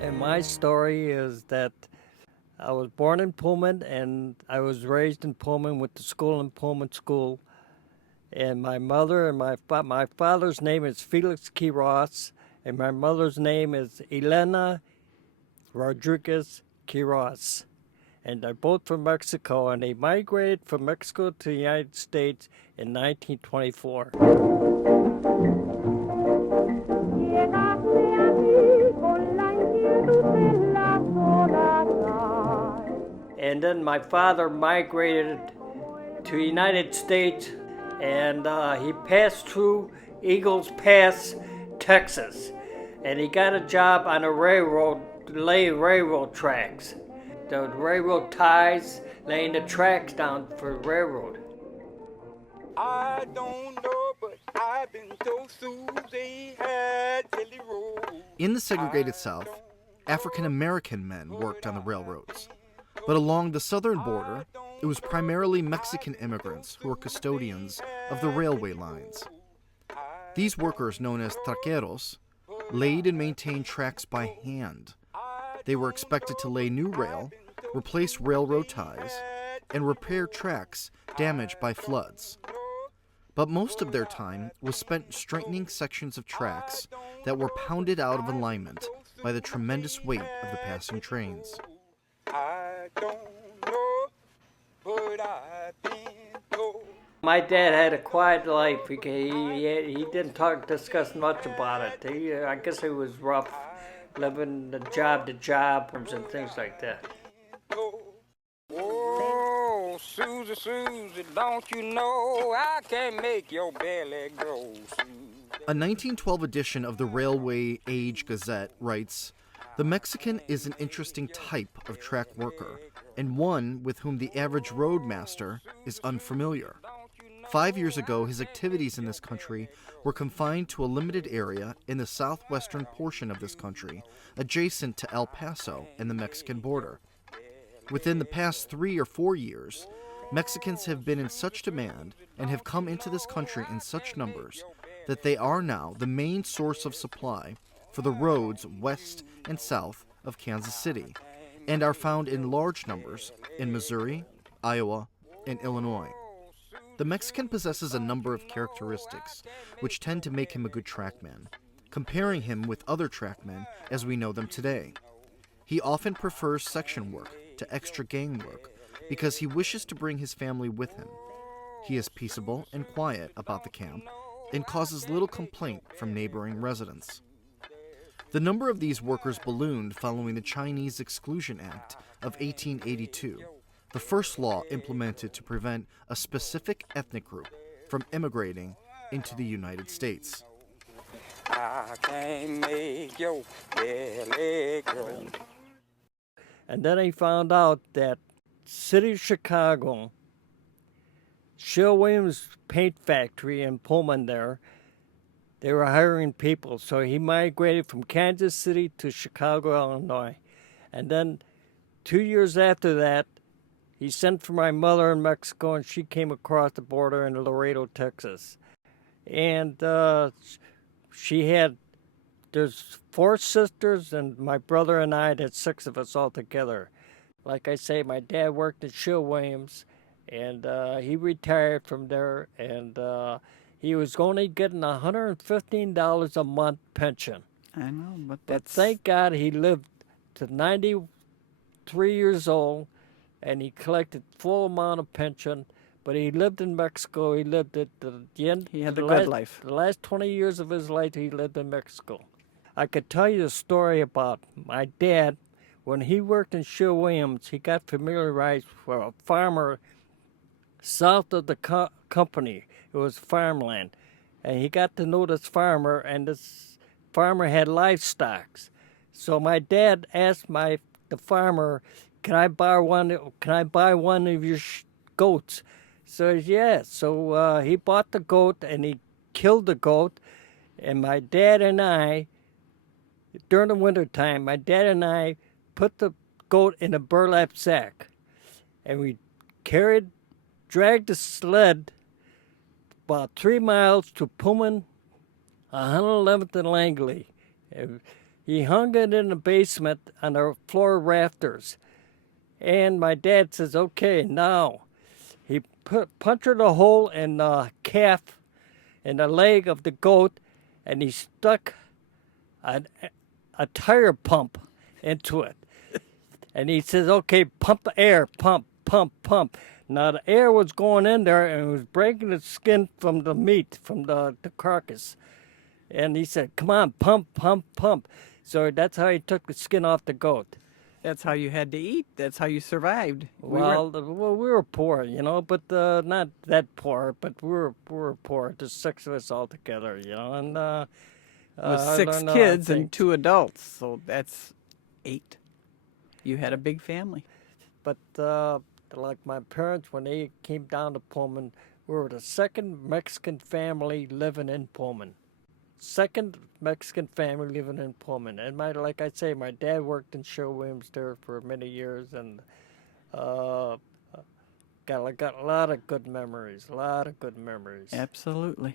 And my story is that I was born in Pullman and I was raised in Pullman, went to school in Pullman School. And my mother and my father's name is Felix Quiroz, and my mother's name is Elena Rodriguez Quiroz. And they're both from Mexico, and they migrated from Mexico to the United States in 1924. And then my father migrated to the United States, and he passed through Eagles Pass, Texas, and he got a job on a railroad, laying railroad tracks. The railroad ties, laying the tracks down for railroad. I don't know, but I've been told Susie had Jelly Roll. In the segregated South, African American men worked on the railroads. But along the southern border, it was primarily Mexican immigrants who were custodians of the railway lines. These workers, known as taqueros, laid and maintained tracks by hand. They were expected to lay new rail, replace railroad ties, and repair tracks damaged by floods. But most of their time was spent straightening sections of tracks that were pounded out of alignment by the tremendous weight of the passing trains. I don't know, but I've been told. My dad had a quiet life. He didn't discuss much about it. I guess it was rough, living job to job and things like that. Oh, Susie, Susie, don't you know I can make your belly grow, Susie. A 1912 edition of the Railway Age Gazette writes, "The Mexican is an interesting type of track worker, and one with whom the average roadmaster is unfamiliar. 5 years ago, his activities in this country were confined to a limited area in the southwestern portion of this country, adjacent to El Paso and the Mexican border. Within the past 3 or 4 years, Mexicans have been in such demand and have come into this country in such numbers that they are now the main source of supply for the roads west and south of Kansas City, and are found in large numbers in Missouri, Iowa, and Illinois. The Mexican possesses a number of characteristics which tend to make him a good trackman, comparing him with other trackmen as we know them today. He often prefers section work to extra gang work because he wishes to bring his family with him. He is peaceable and quiet about the camp and causes little complaint from neighboring residents." The number of these workers ballooned following the Chinese Exclusion Act of 1882, the first law implemented to prevent a specific ethnic group from immigrating into the United States. I can make your belly grow. And then I found out that City of Chicago, Sherwin Williams paint factory in Pullman there, they were hiring people. So he migrated from Kansas City to Chicago, Illinois. And then 2 years after that, he sent for my mother in Mexico, and she came across the border in Laredo, Texas. And there's 4 sisters, and my brother and I had 6 of us all together. Like I say, my dad worked at Sherwin Williams, and he retired from there, and he was only getting $115 a month pension. I know, but But that's... thank God he lived to 93 years old, and he collected full amount of pension. But he lived in Mexico. He lived at the end. He had the a good last- life. The last 20 years of his life, he lived in Mexico. I could tell you a story about my dad. When he worked in Sherwin Williams, he got familiarized with a farmer south of the company. It was farmland. And he got to know this farmer, and this farmer had livestock. So my dad asked the farmer, can I buy one of your goats? So yeah. So he bought the goat, and he killed the goat. And my dad and I, during the wintertime, my dad and I put the goat in a burlap sack, and we dragged the sled about 3 miles to Pullman, 111th and Langley. And He hung it in the basement on the floor rafters. And my dad says, okay, now. He punctured a hole in the calf, in the leg of the goat, and he stuck a tire pump into it. And he says, okay, pump the air, pump, pump, pump. Now the air was going in there and it was breaking the skin from the meat, from the carcass. And he said, come on, pump, pump, pump. So that's how he took the skin off the goat. That's how you had to eat. That's how you survived. We were poor, you know, but not that poor, but we were poor, just 6 of us all together, you know. And with I 6 learned, kids things. and 2 adults, so that's 8. You had a big family. But like my parents, when they came down to Pullman, we were the second Mexican family living in Pullman. Second Mexican family living in Pullman. And like I say, my dad worked in Sherwin-Williams there for many years, and got a lot of good memories, Absolutely.